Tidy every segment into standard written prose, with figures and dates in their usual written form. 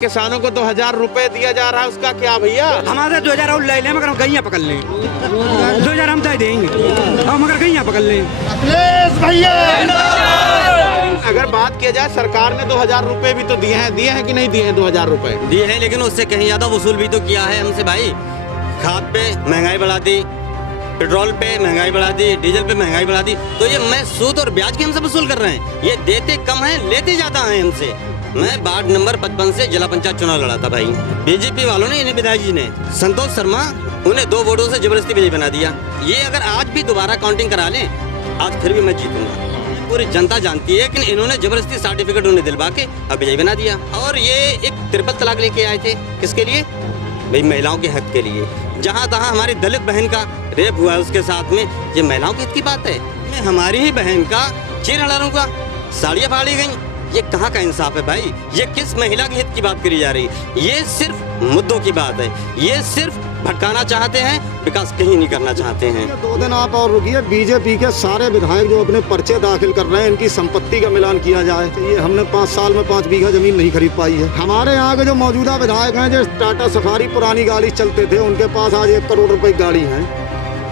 किसानों को 2000 रुपए दिया जा रहा है, उसका क्या भैया? हमारे 2000 और ले लें मगर हम गैया पकड़ लें। 2000 हम दे देंगे और मगर गैया पकड़ लें भैया। अगर बात किया जाए, सरकार ने 2000 रुपए भी तो दिए हैं कि नहीं दिए हैं? 2000 रुपए दिए हैं, लेकिन उससे कहीं ज्यादा वसूल भी तो किया है हमसे भाई। खाद पे महंगाई बढ़ा दी, पेट्रोल पे महंगाई बढ़ा दी, डीजल पे महंगाई बढ़ा दी। तो ये मैं सूद और ब्याज की हमसे वसूल कर रहे हैं। ये देते कम है, लेते ज्यादा है हमसे। मैं वार्ड नंबर 55 से जिला पंचायत चुनाव लड़ा था भाई। बीजेपी वालों ने, इन्हें विधायक जी ने, संतोष शर्मा, उन्हें 2 वोटों से जबरदस्ती विजयी बना दिया। ये अगर आज भी दोबारा काउंटिंग करा लें, आज फिर भी मैं जीतूंगा। पूरी जनता जानती है कि इन्होंने जबरदस्ती सर्टिफिकेट उन्हें दिलवा के अब विजयी बना दिया। और ये एक ट्रिपल तलाक लेके आए थे, किसके लिए भाई? महिलाओं के हक के लिए। जहाँ तहाँ हमारी दलित बहन का रेप हुआ है, उसके साथ में ये महिलाओं के हित की बात है। मैं हमारी ही बहन का चीरहड़ारों का साड़ियाँ फाड़ी गई, ये कहाँ का इंसाफ है भाई? ये किस महिला के हित की बात करी जा रही है? ये सिर्फ मुद्दों की बात है। ये सिर्फ भटकाना चाहते हैं, विकास कहीं नहीं करना चाहते हैं। 2 दिन आप और रुकिए। बीजेपी के सारे विधायक जो अपने पर्चे दाखिल कर रहे हैं, इनकी संपत्ति का मिलान किया जाए। ये हमने 5 साल में 5 बीघा जमीन नहीं खरीद पाई है। हमारे यहाँ के जो मौजूदा विधायक हैं, जो टाटा सफारी पुरानी गाड़ी चलते थे, उनके पास आज 1 करोड़ रुपए की गाड़ी है।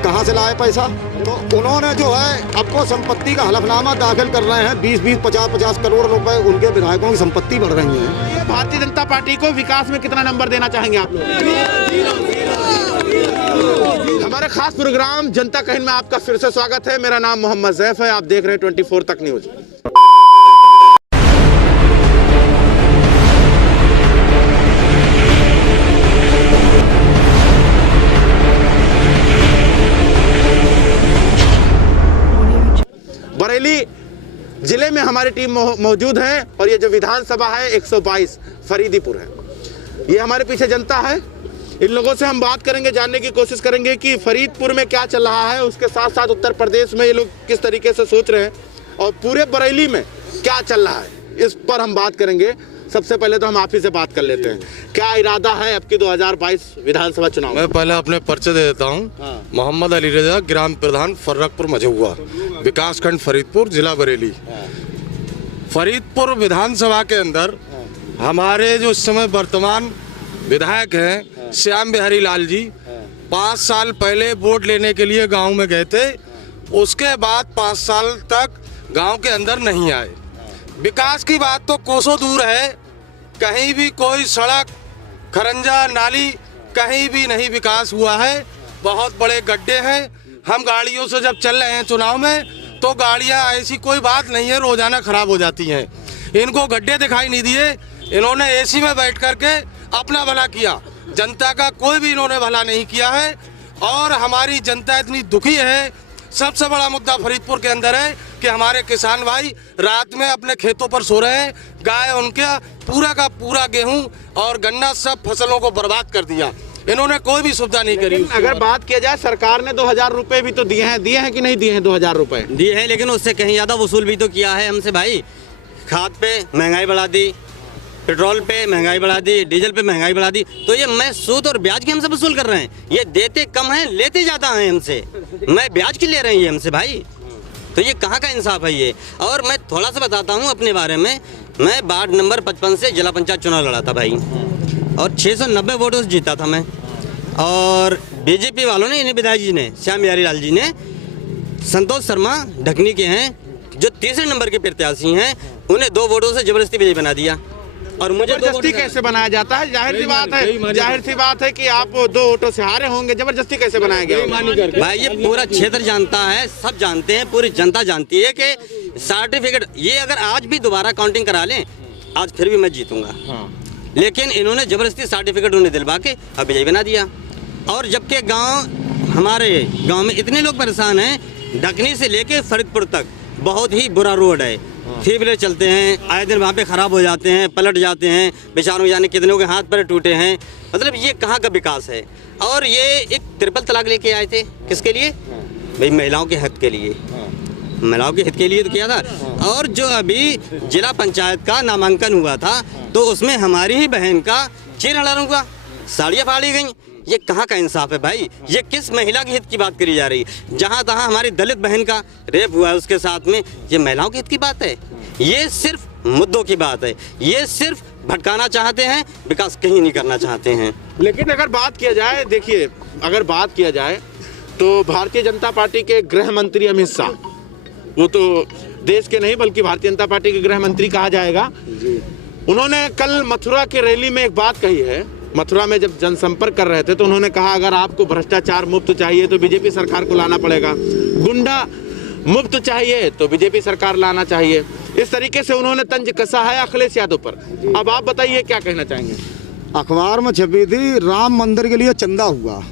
कहाँ से लाए पैसा? तो उन्होंने जो है आपको संपत्ति का हलफनामा दाखिल कर रहे हैं। 20-20, 50-50 करोड़ रुपए उनके विधायकों की संपत्ति बढ़ रही है। भारतीय जनता पार्टी को विकास में कितना नंबर देना चाहेंगे आप लोग? हमारे खास प्रोग्राम जनता कहन में आपका फिर से स्वागत है। मेरा नाम मोहम्मद जैफ है। आप देख रहे हैं 24 तक न्यूज। बरेली जिले में हमारी टीम मौजूद है और ये जो विधानसभा है 122 फरीदीपुर है। ये हमारे पीछे जनता है। इन लोगों से हम बात करेंगे, जानने की कोशिश करेंगे कि फरीदपुर में क्या चल रहा है, उसके साथ साथ उत्तर प्रदेश में ये लोग किस तरीके से सोच रहे हैं और पूरे बरेली में क्या चल रहा है, इस पर हम बात करेंगे। सबसे पहले तो हम आप ही से बात कर लेते हैं, क्या इरादा है आपकी 2022 विधानसभा चुनाव? मैं पहले अपने पर्चे दे देता हूँ। मोहम्मद अली रजा, ग्राम प्रधान फर्रकपुर मझौआ, विकास खंड फरीदपुर, जिला बरेली। फरीदपुर विधानसभा के अंदर हमारे जो इस समय वर्तमान विधायक हैं श्याम बिहारी लाल जी, 5 साल पहले वोट लेने के लिए गांव में गए थे। उसके बाद 5 साल तक गांव के अंदर नहीं आए। विकास की बात तो कोसों दूर है, कहीं भी कोई सड़क, खरंजा, नाली कहीं भी नहीं विकास हुआ है। बहुत बड़े गड्ढे हैं। हम गाड़ियों से जब चल रहे हैं चुनाव में, तो गाड़ियां, ऐसी कोई बात नहीं है, रोजाना खराब हो जाती हैं। इनको गड्ढे दिखाई नहीं दिए। इन्होंने एसी में बैठ करके अपना भला किया, जनता का कोई भी इन्होंने भला नहीं किया है। और हमारी जनता इतनी दुखी है। सबसे बड़ा मुद्दा फरीदपुर के अंदर है कि हमारे किसान भाई रात में अपने खेतों पर सो रहे हैं। गाय उनके पूरा का पूरा गेहूं और गन्ना सब फसलों को बर्बाद कर दिया। इन्होंने कोई भी सुविधा नहीं करी। अगर बात किया जाए, सरकार ने 2000 रुपए भी तो दिए हैं कि नहीं दिए हैं? 2000 रुपए दिए हैं, लेकिन उससे कहीं ज्यादा वसूल भी तो किया है हमसे भाई। खाद पे महंगाई बढ़ा दी, पेट्रोल पे महंगाई बढ़ा दी, डीजल पे महंगाई बढ़ा दी। तो ये मैं सूद और ब्याज की हमसे वसूल कर रहे हैं। ये देते कम है, लेते ज्यादा है हमसे। मैं ब्याज की ले रहे हैं ये हमसे भाई। तो ये कहाँ का इंसाफ है ये? और मैं थोड़ा सा बताता हूँ अपने बारे में। मैं वार्ड नंबर 55 से जिला पंचायत चुनाव लड़ा था भाई और 690 वोटों से जीता था मैं। और बीजेपी वालों ने, इन्हें विधायक जी ने, श्याम बिहारी लाल जी ने, संतोष शर्मा ढकनी के हैं, जो तीसरे नंबर के प्रत्याशी हैं, उन्हें 2 वोटों से जबरदस्ती विजयी बना दिया। और मुझे जबरदस्ती कैसे बनाया जाता है? जाहिर सी बात है कि आप 2 वोटों से हारे होंगे। जबरदस्ती कैसे बनाया गया भाई? ये पूरा क्षेत्र जानता है, सब जानते हैं, पूरी जनता जानती है कि सर्टिफिकेट, ये अगर आज भी दोबारा काउंटिंग करा लें, आज फिर भी मैं जीतूंगा। लेकिन इन्होंने जबरदस्ती सर्टिफिकेट उन्हें दिलवा के अब विजयी बना दिया। और जबकि हमारे गाँव में इतने लोग परेशान हैं, ढकनी से लेके फरीदपुर तक बहुत ही बुरा रोड है। फीवरे चलते हैं, आए दिन वहाँ पे ख़राब हो जाते हैं, पलट जाते हैं, बेचारों जाने कितनों के हाथ पैर टूटे हैं। मतलब ये कहाँ का विकास है? और ये एक ट्रिपल तलाक लेके आए थे, किसके लिए भाई? महिलाओं के हित के लिए। महिलाओं के हित के लिए तो किया था। और जो अभी जिला पंचायत का नामांकन हुआ था, तो उसमें हमारी ही बहन का चीरहड़ारों का साड़ियाँ फाड़ी गई। ये कहाँ का इंसाफ है भाई? ये किस महिला के हित की बात करी जा रही है? जहाँ तहाँ हमारी दलित बहन का रेप हुआ है, उसके साथ में ये महिलाओं के हित की बात है। ये सिर्फ मुद्दों की बात है। ये सिर्फ भटकाना चाहते हैं, विकास कहीं नहीं करना चाहते हैं। लेकिन अगर बात किया जाए, देखिए अगर बात किया जाए तो भारतीय जनता पार्टी के गृह मंत्री अमित शाह, वो तो देश के नहीं बल्कि भारतीय जनता पार्टी के गृह मंत्री कहा जाएगा, उन्होंने कल मथुरा की रैली में एक बात कही है। मथुरा में जब जनसंपर्क कर रहे थे तो उन्होंने कहा अगर आपको भ्रष्टाचार मुक्त चाहिए तो बीजेपी सरकार को लाना पड़ेगा, गुंडा मुक्त चाहिए तो बीजेपी सरकार लाना चाहिए। इस तरीके से उन्होंने तंज कसा है अखिलेश यादव पर। अब आप बताइए क्या कहना चाहेंगे। अखबार में छपी थी राम मंदिर के लिए चंदा हुआ,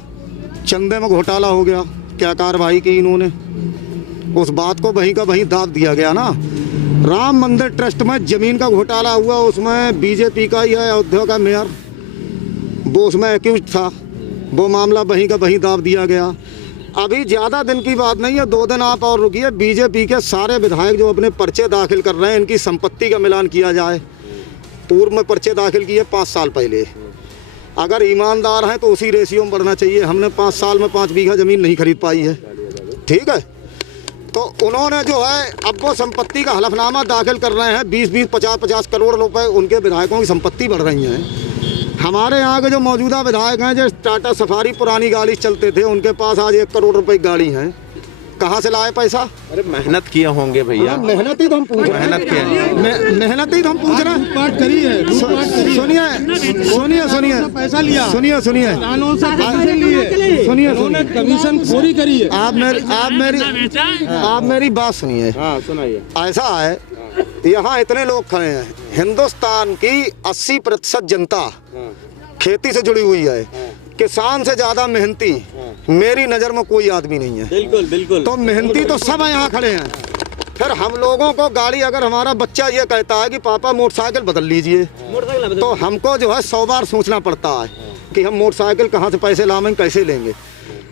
चंदे में घोटाला हो गया, क्या कार्रवाई की इन्होंने, उस बात को वहीं का वहीं दाब दिया गया ना। राम मंदिर ट्रस्ट में जमीन का घोटाला हुआ, उसमें बीजेपी का ही है अयोध्या का मेयर, वो उसमें एक्यूज था, वो मामला वहीं का वहीं दाब दिया गया। अभी ज़्यादा दिन की बात नहीं है, 2 दिन आप और रुकिए, बीजेपी के सारे विधायक जो अपने पर्चे दाखिल कर रहे हैं इनकी संपत्ति का मिलान किया जाए। पूर्व में पर्चे दाखिल किए 5 साल पहले, अगर ईमानदार हैं तो उसी रेशियो में बढ़ना चाहिए। हमने 5 साल में 5 बीघा ज़मीन नहीं खरीद पाई है, ठीक है। तो उन्होंने जो है अब वो संपत्ति का हलफनामा दाखिल कर रहे हैं, 20-20, 50-50 करोड़ रुपए उनके विधायकों की संपत्ति बढ़ रही हैं। हमारे यहाँ के जो मौजूदा विधायक हैं, जो टाटा सफारी पुरानी गाड़ी चलते थे, उनके पास आज 1 करोड़ रुपए की गाड़ी है, कहाँ से लाए पैसा? अरे मेहनत किए होंगे भैया, मेहनत ही तो हम पूछ रहे हैं, मेहनत किए मेहनत ही तो हम पूछ रहे हैं। पार्ट करी है, सुनिए पैसा लिया, सुनिए कानून से पैसे लिए, उन्होंने कमीशन खोरी करी है। आप मेरी बात सुनिए। हाँ सुनाइए। ऐसा है, यहाँ इतने लोग खड़े हैं, हिंदुस्तान की 80% जनता खेती से जुड़ी हुई है, किसान से ज्यादा मेहनती मेरी नज़र में कोई आदमी नहीं है। बिल्कुल बिल्कुल। तो मेहनती तो सब यहाँ खड़े हैं। फिर हम लोगों को गाड़ी, अगर हमारा बच्चा ये कहता है कि पापा मोटरसाइकिल बदल लीजिए, तो हमको जो है 100 बार सोचना पड़ता है कि हम मोटरसाइकिल कहाँ से पैसे लाएंगे, कैसे लेंगे।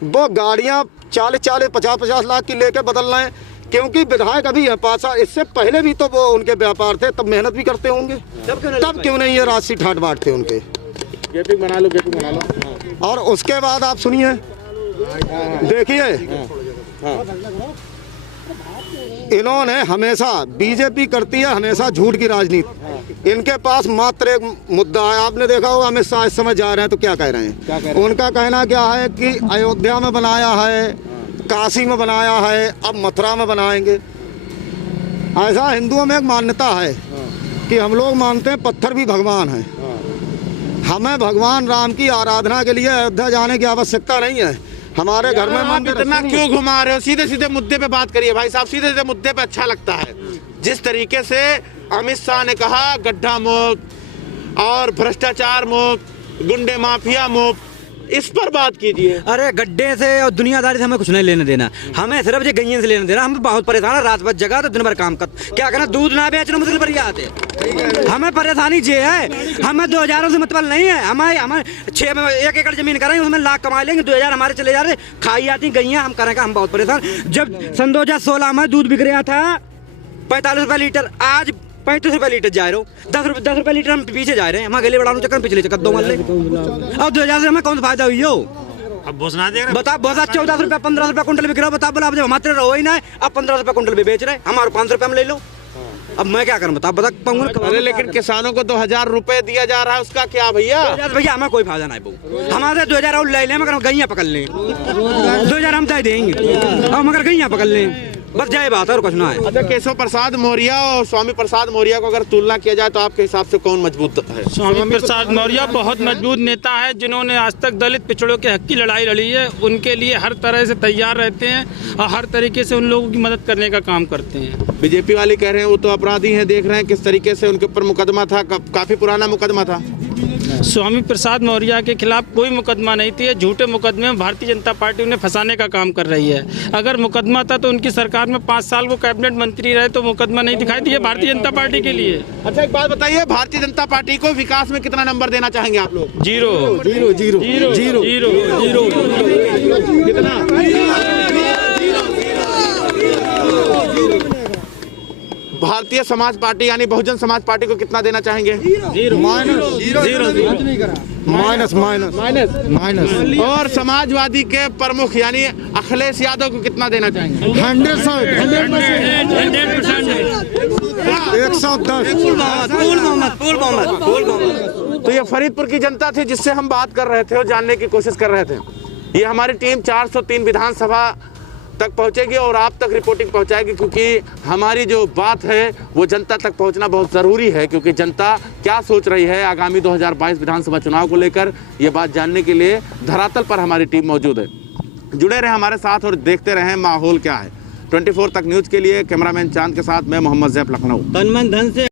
वो गाड़ियाँ 40-40, 50-50 लाख की लेके बदल रहे हैं, क्योंकि विधायक अभी है पासा, इससे पहले भी तो वो उनके व्यापार थे, तब मेहनत भी करते होंगे, तब क्यों नहीं ये राशि ठाट बांटते उनके। गेटिंग बना लो। और उसके बाद आप सुनिए, देखिए इन्होंने हमेशा, बीजेपी करती है हमेशा झूठ की राजनीति। इनके पास मात्र एक मुद्दा है, आपने देखा होगा अमित शाह इस समय जा रहे हैं तो क्या कह रहे हैं, उनका कहना क्या है कि अयोध्या में बनाया है, काशी में बनाया है, अब मथुरा में बनाएंगे। ऐसा हिंदुओं में एक मान्यता है कि हम लोग मानते हैं पत्थर भी भगवान है। हमें भगवान राम की आराधना के लिए अयोध्या जाने की आवश्यकता नहीं है। हमारे घर में मंदिर। इतना क्यों घुमा रहे हो? सीधे सीधे मुद्दे पे बात करिए भाई साहब, सीधे सीधे मुद्दे पे अच्छा लगता है। जिस तरीके से अमित शाह ने कहा गड्ढा मुक्त और भ्रष्टाचार मुक्त, गुंडे माफिया मुक्त, इस पर बात कीजिए। अरे गड्ढे से और दुनियादारी से हमें कुछ नहीं लेने देना, हमें सिर्फ ये गैयन से लेने देना। हम बहुत परेशान है, रात भर जगह तो दिन भर काम कर, क्या करना, दूध ना बेचना मुश्किल पर आते। हमें परेशानी ये है, हमें 2000 से मतलब नहीं है। हमें 6 में 1 एकड़ जमीन करेंगे, उसमें लाख कमा लेंगे, 2000 हमारे चले जा रहे, खाई आती गैया, हम करेंगे। हम बहुत परेशान। जब सन 2016 में दूध बिक रहा था 45 रुपये लीटर, आज 35 रुपये लीटर जा रहे हो। 10 रुपये लीटर हम पीछे जा रहे हैं। हम अगले बढ़ाने चक्कर पिछले चक्कर 2 मान ले। अब 2000 से हमें कौन सा फायदा हुई हो? अब घोषणा दे रहे बता, बहुत 14 रुपये 15 रुपये कुंटल बिक रहा हो। बता बोला, अब जब हमारे रहो ही ना, अब 15 रुपये कुंटल भी बेच रहे, हमारे 500 रुपये हम ले लो। अब मैं क्या करूं, बता अरे लेकिन किसानों को तो 1000 रुपए दिया जा रहा है, उसका क्या भैया? भैया हमें कोई फायदा नहीं बहु, हमारे 2000 और ले लें, मगर हम गैया पकड़ लें। 2000 हम तय देंगे और मगर गैया पकड़ लें, बस जय बात है और कुछ ना है। अच्छा, केशव प्रसाद मौर्य और स्वामी प्रसाद मौर्य को अगर तुलना किया जाए तो आपके हिसाब से कौन मजबूत है? स्वामी प्रसाद मौर्य बहुत मजबूत नेता है, जिन्होंने आज तक दलित पिछड़ों के हक की लड़ाई लड़ी है। उनके लिए हर तरह से तैयार रहते हैं और हर तरीके से उन लोगों की मदद करने का काम करते हैं। बीजेपी वाले कह रहे हैं वो तो अपराधी हैं, देख रहे हैं किस तरीके से उनके ऊपर मुकदमा था, काफी पुराना मुकदमा था। स्वामी प्रसाद मौर्य के खिलाफ कोई मुकदमा नहीं थी। झूठे मुकदमे में भारतीय जनता पार्टी उन्हें फंसाने का काम कर रही है। अगर मुकदमा था तो उनकी सरकार में 5 साल वो कैबिनेट मंत्री रहे, तो मुकदमा नहीं दिखाई दिया भारतीय जनता पार्टी के लिए। अच्छा एक बात बताइए, भारतीय जनता पार्टी को विकास में कितना नंबर देना चाहेंगे आप लोग? 0 कितना? भारतीय समाज पार्टी यानी बहुजन समाज पार्टी को कितना देना चाहेंगे? Minus minus minus. और समाजवादी के प्रमुख यानी अखिलेश यादव को कितना देना चाहेंगे? 110। तो ये फरीदपुर की जनता थी जिससे हम बात कर रहे थे और जानने की कोशिश कर रहे थे। ये हमारी टीम 403 विधानसभा तक पहुंचेगी और आप तक रिपोर्टिंग पहुंचाएगी, क्योंकि हमारी जो बात है वो जनता तक पहुंचना बहुत ज़रूरी है, क्योंकि जनता क्या सोच रही है आगामी 2022 विधानसभा चुनाव को लेकर, ये बात जानने के लिए धरातल पर हमारी टीम मौजूद है। जुड़े रहे हमारे साथ और देखते रहें माहौल क्या है। 24 तक न्यूज़ के लिए कैमरामैन चांद के साथ मैं मोहम्मद जैफ, लखनऊ। तन मन धन से